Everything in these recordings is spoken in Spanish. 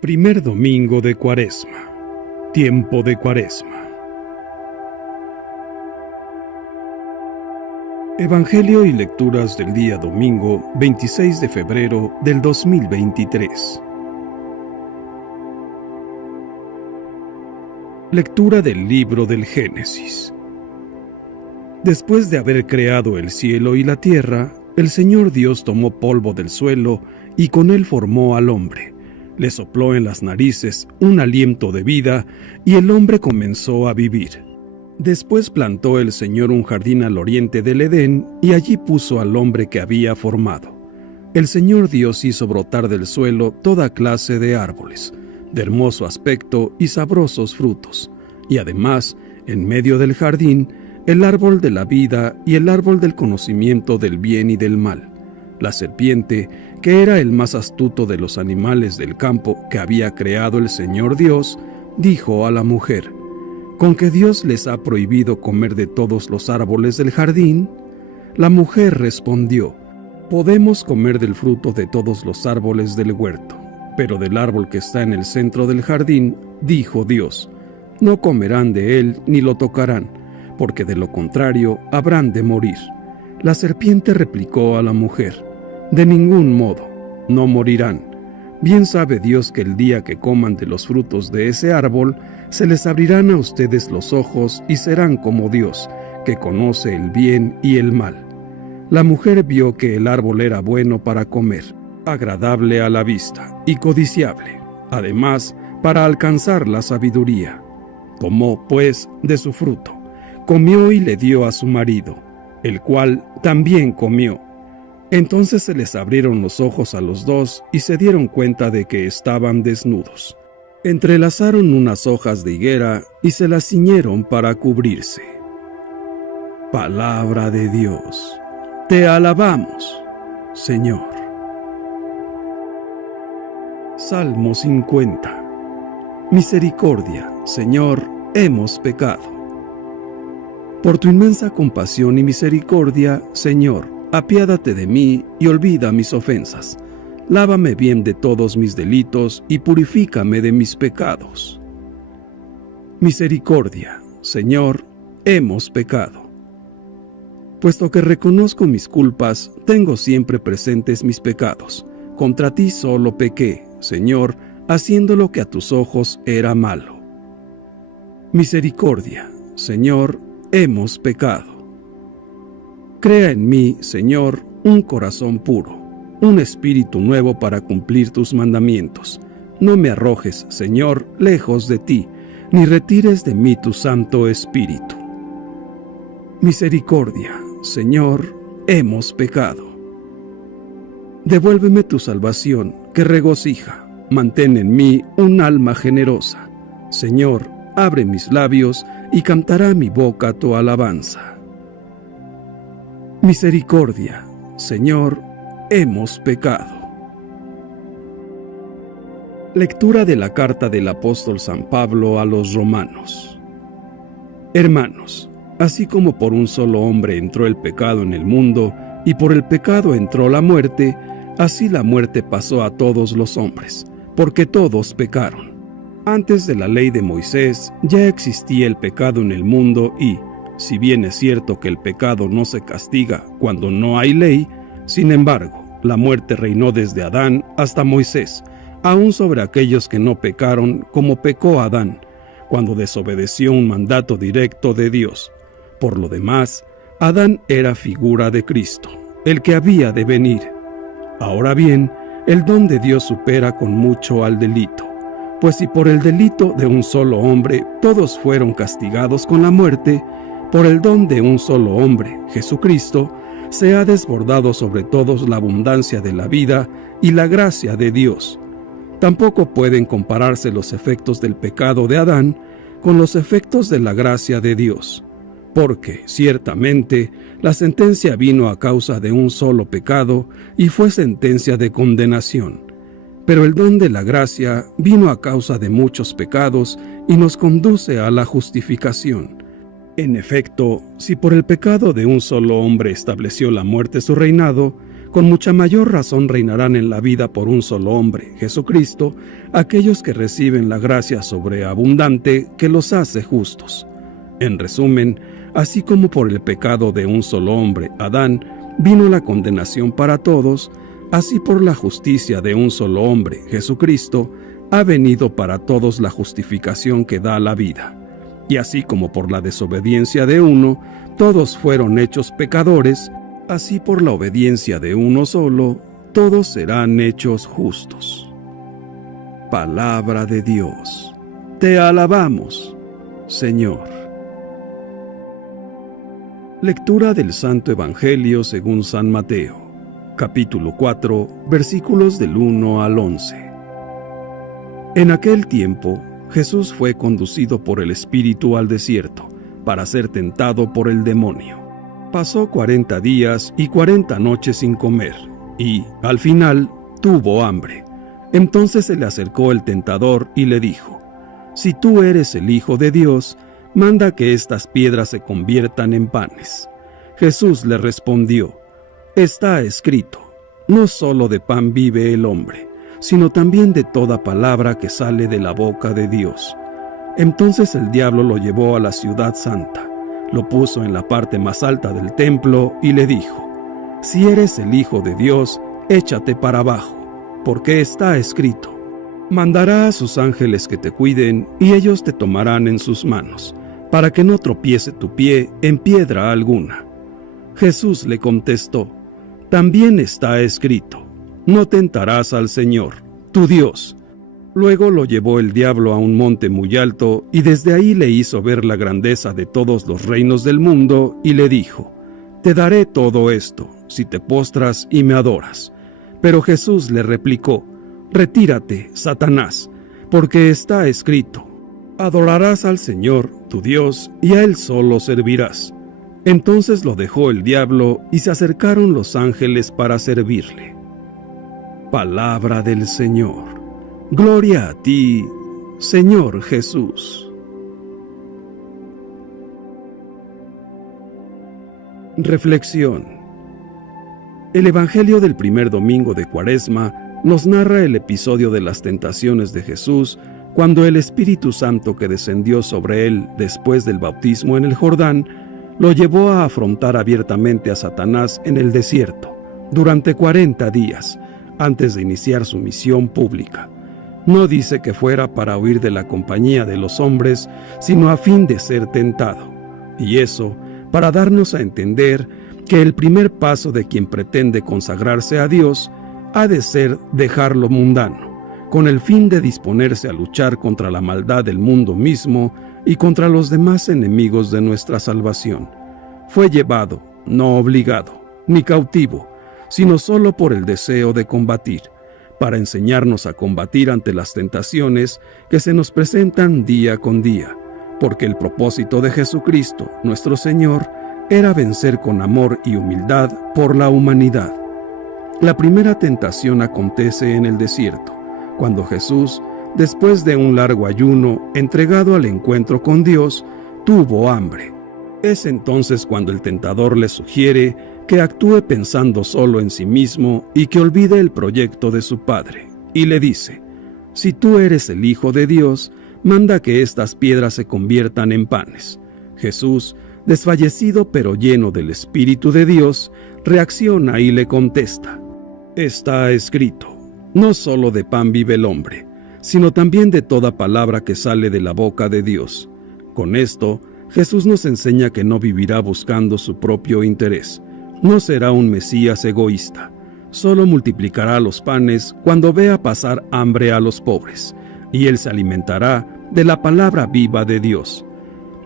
Primer domingo de Cuaresma. Tiempo de Cuaresma. Evangelio y lecturas del día domingo 26 de febrero del 2023. Lectura del libro del Génesis. Después de haber creado el cielo y la tierra, el Señor Dios tomó polvo del suelo y con él formó al hombre. Le sopló en las narices un aliento de vida y el hombre comenzó a vivir. Después plantó el Señor un jardín al oriente del Edén y allí puso al hombre que había formado. El Señor Dios hizo brotar del suelo toda clase de árboles, de hermoso aspecto y sabrosos frutos, y además, en medio del jardín, el árbol de la vida y el árbol del conocimiento del bien y del mal. La serpiente, que era el más astuto de los animales del campo que había creado el Señor Dios, dijo a la mujer: ¿Con que Dios les ha prohibido comer de todos los árboles del jardín? La mujer respondió: Podemos comer del fruto de todos los árboles del huerto, pero del árbol que está en el centro del jardín, dijo Dios: No comerán de él ni lo tocarán, porque de lo contrario habrán de morir. La serpiente replicó a la mujer: De ningún modo, no morirán. Bien sabe Dios que el día que coman de los frutos de ese árbol, se les abrirán a ustedes los ojos y serán como Dios, que conoce el bien y el mal. La mujer vio que el árbol era bueno para comer, agradable a la vista y codiciable, además para alcanzar la sabiduría. Tomó, pues, de su fruto, comió y le dio a su marido, el cual también comió. Entonces se les abrieron los ojos a los dos y se dieron cuenta de que estaban desnudos. Entrelazaron unas hojas de higuera y se las ciñeron para cubrirse. Palabra de Dios. Te alabamos, Señor. Salmo 50. Misericordia, Señor, hemos pecado. Por tu inmensa compasión y misericordia, Señor, apiádate de mí y olvida mis ofensas. Lávame bien de todos mis delitos y purifícame de mis pecados. Misericordia, Señor, hemos pecado. Puesto que reconozco mis culpas, tengo siempre presentes mis pecados. Contra ti solo pequé, Señor, haciendo lo que a tus ojos era malo. Misericordia, Señor, hemos pecado. Crea en mí, Señor, un corazón puro, un espíritu nuevo para cumplir tus mandamientos. No me arrojes, Señor, lejos de ti, ni retires de mí tu Santo Espíritu. Misericordia, Señor, hemos pecado. Devuélveme tu salvación, que regocija. Mantén en mí un alma generosa. Señor, abre mis labios y cantará mi boca tu alabanza. Misericordia, Señor, hemos pecado. Lectura de la carta del apóstol San Pablo a los Romanos. Hermanos, así como por un solo hombre entró el pecado en el mundo, y por el pecado entró la muerte, así la muerte pasó a todos los hombres, porque todos pecaron. Antes de la ley de Moisés ya existía el pecado en el mundo y, si bien es cierto que el pecado no se castiga cuando no hay ley, sin embargo, la muerte reinó desde Adán hasta Moisés, aún sobre aquellos que no pecaron como pecó Adán, cuando desobedeció un mandato directo de Dios. Por lo demás, Adán era figura de Cristo, el que había de venir. Ahora bien, el don de Dios supera con mucho al delito, pues si por el delito de un solo hombre todos fueron castigados con la muerte, por el don de un solo hombre, Jesucristo, se ha desbordado sobre todos la abundancia de la vida y la gracia de Dios. Tampoco pueden compararse los efectos del pecado de Adán con los efectos de la gracia de Dios, porque, ciertamente, la sentencia vino a causa de un solo pecado y fue sentencia de condenación. Pero el don de la gracia vino a causa de muchos pecados y nos conduce a la justificación. En efecto, si por el pecado de un solo hombre estableció la muerte su reinado, con mucha mayor razón reinarán en la vida por un solo hombre, Jesucristo, aquellos que reciben la gracia sobreabundante que los hace justos. En resumen, así como por el pecado de un solo hombre, Adán, vino la condenación para todos, así por la justicia de un solo hombre, Jesucristo, ha venido para todos la justificación que da la vida. Y así como por la desobediencia de uno, todos fueron hechos pecadores, así por la obediencia de uno solo, todos serán hechos justos. Palabra de Dios. Te alabamos, Señor. Lectura del Santo Evangelio según San Mateo, capítulo 4, versículos del 1 al 11. En aquel tiempo, Jesús fue conducido por el Espíritu al desierto, para ser tentado por el demonio. Pasó 40 días y 40 noches sin comer, y, al final, tuvo hambre. Entonces se le acercó el tentador y le dijo: «Si tú eres el Hijo de Dios, manda que estas piedras se conviertan en panes». Jesús le respondió: «Está escrito, no solo de pan vive el hombre, sino también de toda palabra que sale de la boca de Dios». Entonces el diablo lo llevó a la ciudad santa, lo puso en la parte más alta del templo y le dijo: «Si eres el Hijo de Dios, échate para abajo, porque está escrito: mandará a sus ángeles que te cuiden, y ellos te tomarán en sus manos, para que no tropiece tu pie en piedra alguna». Jesús le contestó: «También está escrito: no tentarás al Señor, tu Dios». Luego lo llevó el diablo a un monte muy alto, y desde ahí le hizo ver la grandeza de todos los reinos del mundo, y le dijo: «Te daré todo esto, si te postras y me adoras». Pero Jesús le replicó: «Retírate, Satanás, porque está escrito: adorarás al Señor, tu Dios, y a Él solo servirás». Entonces lo dejó el diablo, y se acercaron los ángeles para servirle. Palabra del Señor. Gloria a ti, Señor Jesús. Reflexión. El Evangelio del primer domingo de Cuaresma nos narra el episodio de las tentaciones de Jesús cuando el Espíritu Santo que descendió sobre él después del bautismo en el Jordán lo llevó a afrontar abiertamente a Satanás en el desierto durante 40 días antes de iniciar su misión pública. No dice que fuera para huir de la compañía de los hombres, sino a fin de ser tentado. Y eso para darnos a entender que el primer paso de quien pretende consagrarse a Dios ha de ser dejar lo mundano, con el fin de disponerse a luchar contra la maldad del mundo mismo y contra los demás enemigos de nuestra salvación. Fue llevado, no obligado, ni cautivo, sino solo por el deseo de combatir, para enseñarnos a combatir ante las tentaciones que se nos presentan día con día, porque el propósito de Jesucristo, nuestro Señor, era vencer con amor y humildad por la humanidad. La primera tentación acontece en el desierto, cuando Jesús, después de un largo ayuno, entregado al encuentro con Dios, tuvo hambre. Es entonces cuando el tentador le sugiere que actúe pensando solo en sí mismo y que olvide el proyecto de su Padre, y le dice: «Si tú eres el Hijo de Dios, manda que estas piedras se conviertan en panes». Jesús, desfallecido pero lleno del Espíritu de Dios, reacciona y le contesta: «Está escrito, no solo de pan vive el hombre, sino también de toda palabra que sale de la boca de Dios». Con esto, Jesús nos enseña que no vivirá buscando su propio interés. No será un Mesías egoísta. Solo multiplicará los panes cuando vea pasar hambre a los pobres, y Él se alimentará de la palabra viva de Dios.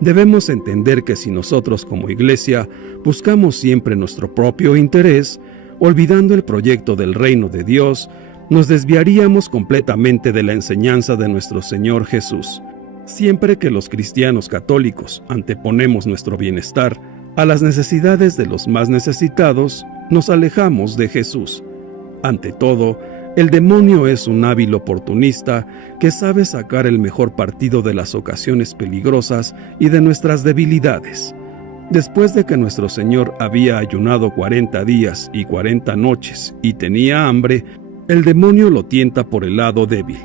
Debemos entender que si nosotros como Iglesia buscamos siempre nuestro propio interés, olvidando el proyecto del reino de Dios, nos desviaríamos completamente de la enseñanza de nuestro Señor Jesús. Siempre que los cristianos católicos anteponemos nuestro bienestar a las necesidades de los más necesitados, nos alejamos de Jesús. Ante todo, el demonio es un hábil oportunista que sabe sacar el mejor partido de las ocasiones peligrosas y de nuestras debilidades. Después de que nuestro Señor había ayunado 40 días y 40 noches y tenía hambre, el demonio lo tienta por el lado débil.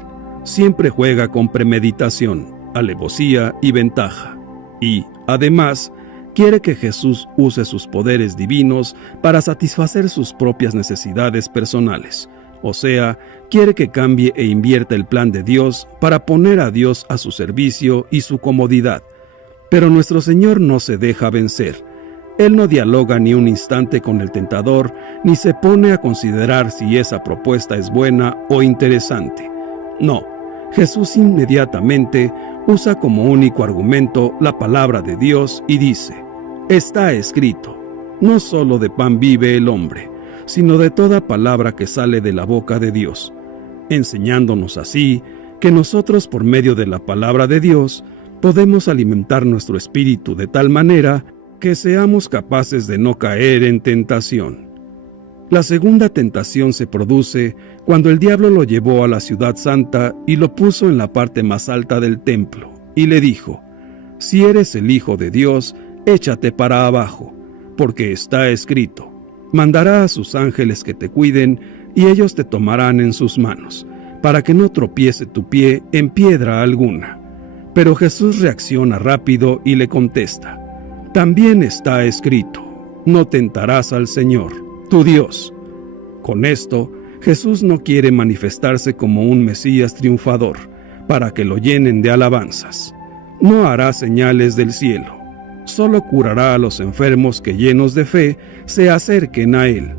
Siempre juega con premeditación, alevosía y ventaja. Y, además, quiere que Jesús use sus poderes divinos para satisfacer sus propias necesidades personales. O sea, quiere que cambie e invierta el plan de Dios para poner a Dios a su servicio y su comodidad. Pero nuestro Señor no se deja vencer. Él no dialoga ni un instante con el tentador, ni se pone a considerar si esa propuesta es buena o interesante. No, Jesús inmediatamente usa como único argumento la palabra de Dios y dice: está escrito, no solo de pan vive el hombre, sino de toda palabra que sale de la boca de Dios, enseñándonos así que nosotros por medio de la palabra de Dios podemos alimentar nuestro espíritu de tal manera que seamos capaces de no caer en tentación. La segunda tentación se produce cuando el diablo lo llevó a la ciudad santa y lo puso en la parte más alta del templo, y le dijo: si eres el Hijo de Dios, échate para abajo, porque está escrito: mandará a sus ángeles que te cuiden, y ellos te tomarán en sus manos, para que no tropiece tu pie en piedra alguna. Pero Jesús reacciona rápido y le contesta: también está escrito, no tentarás al Señor, tu Dios. Con esto, Jesús no quiere manifestarse como un Mesías triunfador, para que lo llenen de alabanzas. No hará señales del cielo, solo curará a los enfermos que, llenos de fe, se acerquen a Él.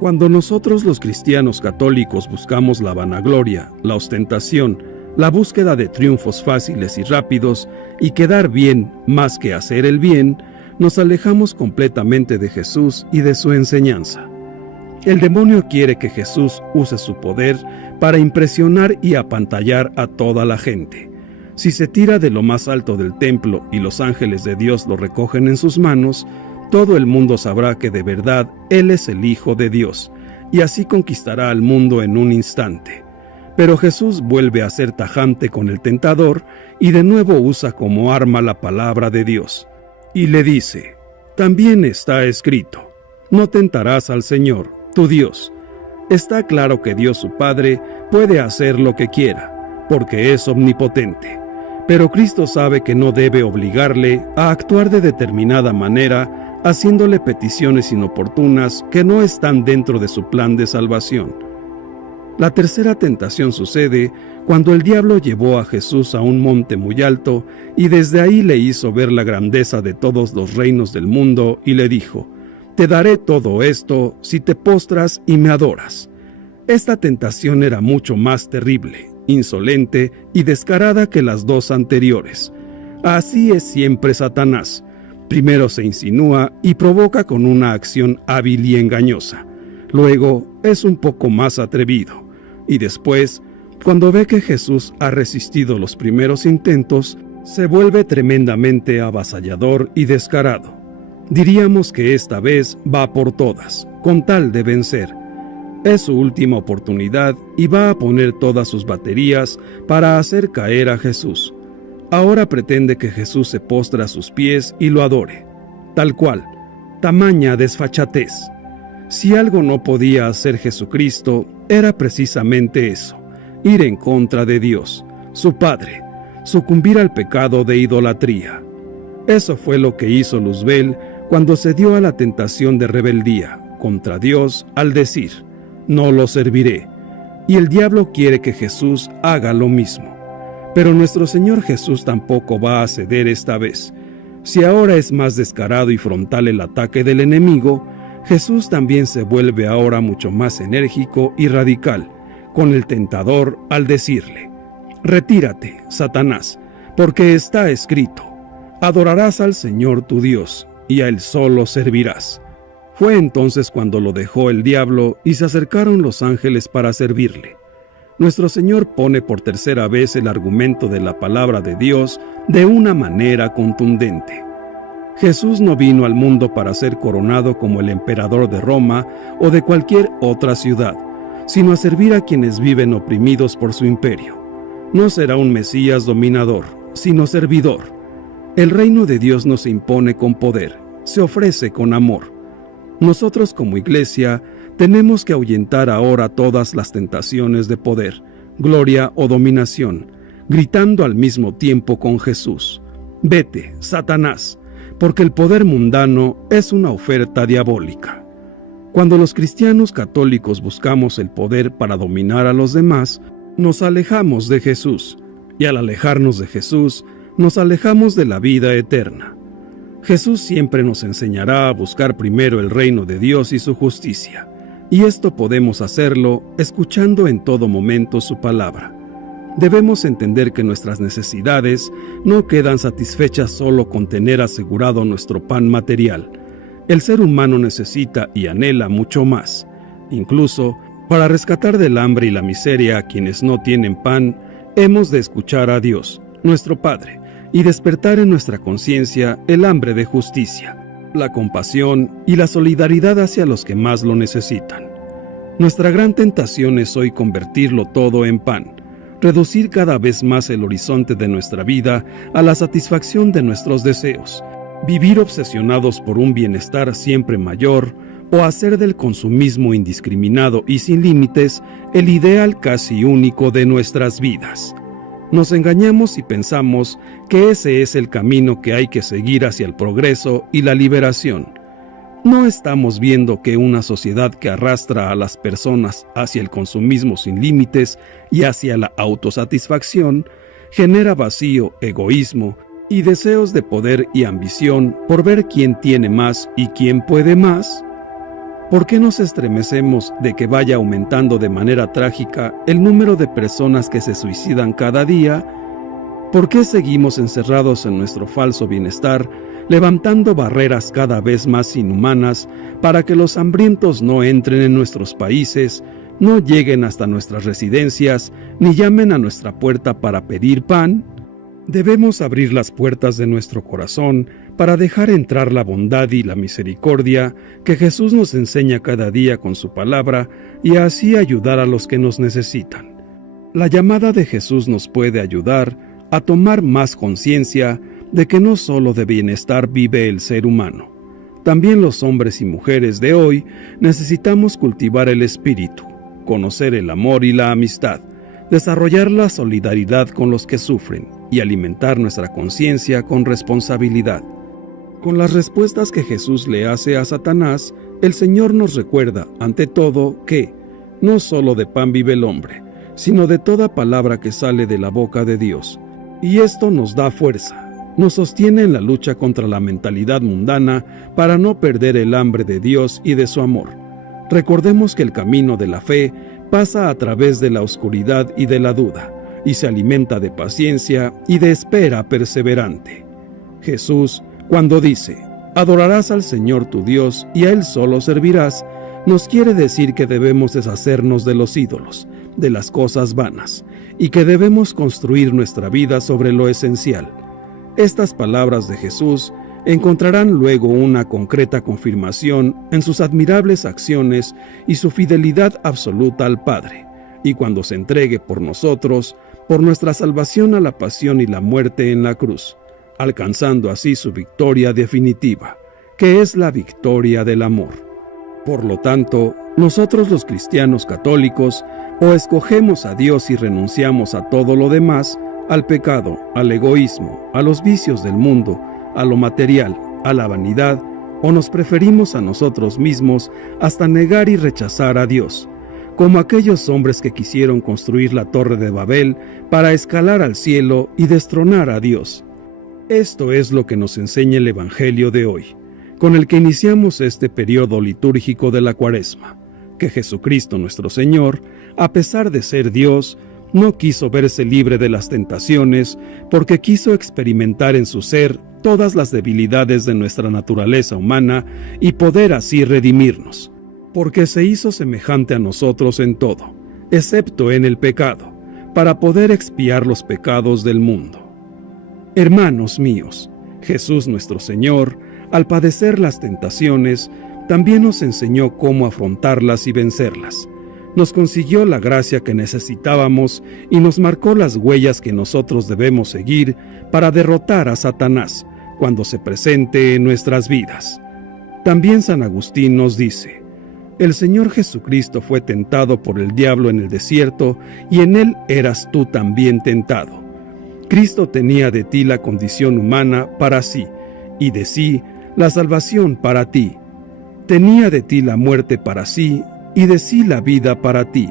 Cuando nosotros los cristianos católicos buscamos la vanagloria, la ostentación, la búsqueda de triunfos fáciles y rápidos y quedar bien más que hacer el bien, nos alejamos completamente de Jesús y de su enseñanza. El demonio quiere que Jesús use su poder para impresionar y apantallar a toda la gente. Si se tira de lo más alto del templo y los ángeles de Dios lo recogen en sus manos, todo el mundo sabrá que de verdad Él es el Hijo de Dios, y así conquistará al mundo en un instante. Pero Jesús vuelve a ser tajante con el tentador y de nuevo usa como arma la palabra de Dios. Y le dice: también está escrito, no tentarás al Señor, tu Dios. Está claro que Dios su Padre puede hacer lo que quiera, porque es omnipotente. Pero Cristo sabe que no debe obligarle a actuar de determinada manera, haciéndole peticiones inoportunas que no están dentro de su plan de salvación. La tercera tentación sucede cuando el diablo llevó a Jesús a un monte muy alto y desde ahí le hizo ver la grandeza de todos los reinos del mundo y le dijo: te daré todo esto si te postras y me adoras. Esta tentación era mucho más terrible, insolente y descarada que las dos anteriores. Así es siempre Satanás. Primero se insinúa y provoca con una acción hábil y engañosa. Luego es un poco más atrevido. Y después, cuando ve que Jesús ha resistido los primeros intentos, se vuelve tremendamente avasallador y descarado. Diríamos que esta vez va por todas, con tal de vencer. Es su última oportunidad y va a poner todas sus baterías para hacer caer a Jesús. Ahora pretende que Jesús se postre a sus pies y lo adore. Tal cual, tamaña desfachatez. Si algo no podía hacer Jesucristo, era precisamente eso: ir en contra de Dios, su Padre, sucumbir al pecado de idolatría. Eso fue lo que hizo Luzbel cuando se dio a la tentación de rebeldía contra Dios al decir: no lo serviré. Y el diablo quiere que Jesús haga lo mismo. Pero nuestro Señor Jesús tampoco va a ceder esta vez. Si ahora es más descarado y frontal el ataque del enemigo, Jesús también se vuelve ahora mucho más enérgico y radical con el tentador al decirle: retírate, Satanás, porque está escrito: adorarás al Señor tu Dios, y a Él solo servirás. Fue entonces cuando lo dejó el diablo y se acercaron los ángeles para servirle. Nuestro Señor pone por tercera vez el argumento de la palabra de Dios de una manera contundente. Jesús no vino al mundo para ser coronado como el emperador de Roma o de cualquier otra ciudad, sino a servir a quienes viven oprimidos por su imperio. No será un Mesías dominador, sino servidor. El reino de Dios no se impone con poder, se ofrece con amor. Nosotros como Iglesia tenemos que ahuyentar ahora todas las tentaciones de poder, gloria o dominación, gritando al mismo tiempo con Jesús: «Vete, Satanás», porque el poder mundano es una oferta diabólica. Cuando los cristianos católicos buscamos el poder para dominar a los demás, nos alejamos de Jesús, y al alejarnos de Jesús, nos alejamos de la vida eterna. Jesús siempre nos enseñará a buscar primero el reino de Dios y su justicia, y esto podemos hacerlo escuchando en todo momento su palabra. Debemos entender que nuestras necesidades no quedan satisfechas solo con tener asegurado nuestro pan material. El ser humano necesita y anhela mucho más. Incluso, para rescatar del hambre y la miseria a quienes no tienen pan, hemos de escuchar a Dios, nuestro Padre, y despertar en nuestra conciencia el hambre de justicia, la compasión y la solidaridad hacia los que más lo necesitan. Nuestra gran tentación es hoy convertirlo todo en pan, reducir cada vez más el horizonte de nuestra vida a la satisfacción de nuestros deseos, vivir obsesionados por un bienestar siempre mayor o hacer del consumismo indiscriminado y sin límites el ideal casi único de nuestras vidas. Nos engañamos y pensamos que ese es el camino que hay que seguir hacia el progreso y la liberación. ¿No estamos viendo que una sociedad que arrastra a las personas hacia el consumismo sin límites y hacia la autosatisfacción genera vacío, egoísmo y deseos de poder y ambición por ver quién tiene más y quién puede más? ¿Por qué nos estremecemos de que vaya aumentando de manera trágica el número de personas que se suicidan cada día? ¿Por qué seguimos encerrados en nuestro falso bienestar, levantando barreras cada vez más inhumanas para que los hambrientos no entren en nuestros países, no lleguen hasta nuestras residencias, ni llamen a nuestra puerta para pedir pan? Debemos abrir las puertas de nuestro corazón para dejar entrar la bondad y la misericordia que Jesús nos enseña cada día con su palabra y así ayudar a los que nos necesitan. La llamada de Jesús nos puede ayudar a tomar más conciencia de que no solo de bienestar vive el ser humano. También los hombres y mujeres de hoy necesitamos cultivar el espíritu, conocer el amor y la amistad, desarrollar la solidaridad con los que sufren y alimentar nuestra conciencia con responsabilidad. Con las respuestas que Jesús le hace a Satanás, el Señor nos recuerda, ante todo, que no solo de pan vive el hombre, sino de toda palabra que sale de la boca de Dios. Y esto nos da fuerza, nos sostiene en la lucha contra la mentalidad mundana para no perder el hambre de Dios y de su amor. Recordemos que el camino de la fe pasa a través de la oscuridad y de la duda, y se alimenta de paciencia y de espera perseverante. Jesús, cuando dice, «Adorarás al Señor tu Dios y a Él solo servirás», nos quiere decir que debemos deshacernos de los ídolos, de las cosas vanas, y que debemos construir nuestra vida sobre lo esencial. Estas palabras de Jesús encontrarán luego una concreta confirmación en sus admirables acciones y su fidelidad absoluta al Padre, y cuando se entregue por nosotros, por nuestra salvación a la pasión y la muerte en la cruz, alcanzando así su victoria definitiva, que es la victoria del amor. Por lo tanto, nosotros los cristianos católicos o escogemos a Dios y renunciamos a todo lo demás, al pecado, al egoísmo, a los vicios del mundo, a lo material, a la vanidad, o nos preferimos a nosotros mismos hasta negar y rechazar a Dios, como aquellos hombres que quisieron construir la Torre de Babel para escalar al cielo y destronar a Dios. Esto es lo que nos enseña el Evangelio de hoy, con el que iniciamos este periodo litúrgico de la Cuaresma, que Jesucristo nuestro Señor, a pesar de ser Dios, no quiso verse libre de las tentaciones porque quiso experimentar en su ser todas las debilidades de nuestra naturaleza humana y poder así redimirnos, porque se hizo semejante a nosotros en todo, excepto en el pecado, para poder expiar los pecados del mundo. Hermanos míos, Jesús nuestro Señor, al padecer las tentaciones, también nos enseñó cómo afrontarlas y vencerlas. Nos consiguió la gracia que necesitábamos y nos marcó las huellas que nosotros debemos seguir para derrotar a Satanás, cuando se presente en nuestras vidas. También San Agustín nos dice: el Señor Jesucristo fue tentado por el diablo en el desierto, y en él eras tú también tentado. Cristo tenía de ti la condición humana para sí, y de sí la salvación para ti. Tenía de ti la muerte para sí, y de sí la vida para ti.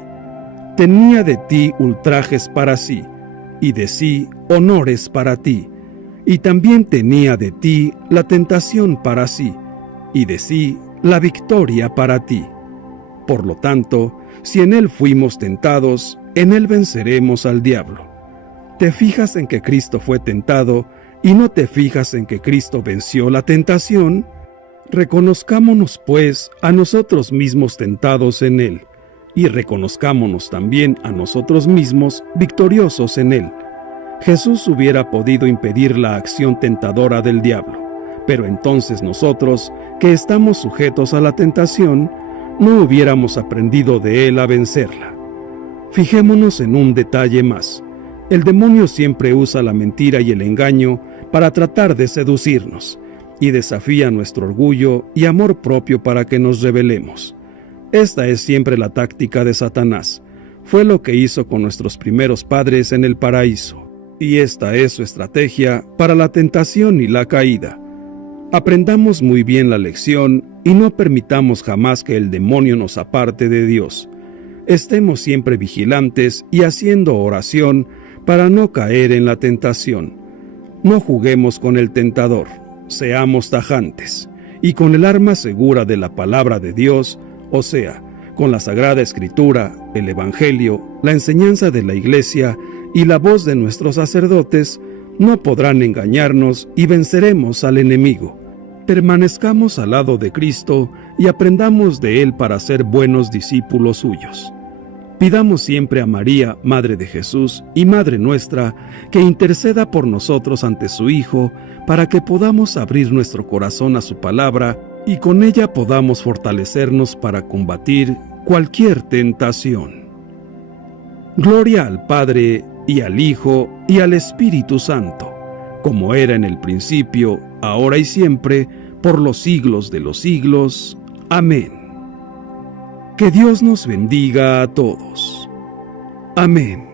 Tenía de ti ultrajes para sí, y de sí honores para ti. Y también tenía de ti la tentación para sí, y de sí la victoria para ti. Por lo tanto, si en él fuimos tentados, en él venceremos al diablo. Te fijas en que Cristo fue tentado y no te fijas en que Cristo venció la tentación. Reconozcámonos, pues, a nosotros mismos tentados en él, y reconozcámonos también a nosotros mismos victoriosos en él. Jesús hubiera podido impedir la acción tentadora del diablo, pero entonces nosotros, que estamos sujetos a la tentación, no hubiéramos aprendido de él a vencerla. Fijémonos en un detalle más. El demonio siempre usa la mentira y el engaño para tratar de seducirnos, y desafía nuestro orgullo y amor propio para que nos rebelemos. Esta es siempre la táctica de Satanás. Fue lo que hizo con nuestros primeros padres en el paraíso, y esta es su estrategia para la tentación y la caída. Aprendamos muy bien la lección y no permitamos jamás que el demonio nos aparte de Dios. Estemos siempre vigilantes y haciendo oración para no caer en la tentación. No juguemos con el tentador, seamos tajantes, y con el arma segura de la palabra de Dios, o sea, con la Sagrada Escritura, el Evangelio, la enseñanza de la Iglesia y la voz de nuestros sacerdotes, no podrán engañarnos y venceremos al enemigo. Permanezcamos al lado de Cristo y aprendamos de Él para ser buenos discípulos suyos. Pidamos siempre a María, Madre de Jesús y Madre nuestra, que interceda por nosotros ante su Hijo, para que podamos abrir nuestro corazón a su palabra y con ella podamos fortalecernos para combatir cualquier tentación. Gloria al Padre, y al Hijo, y al Espíritu Santo, como era en el principio, ahora y siempre, por los siglos de los siglos. Amén. Que Dios nos bendiga a todos. Amén.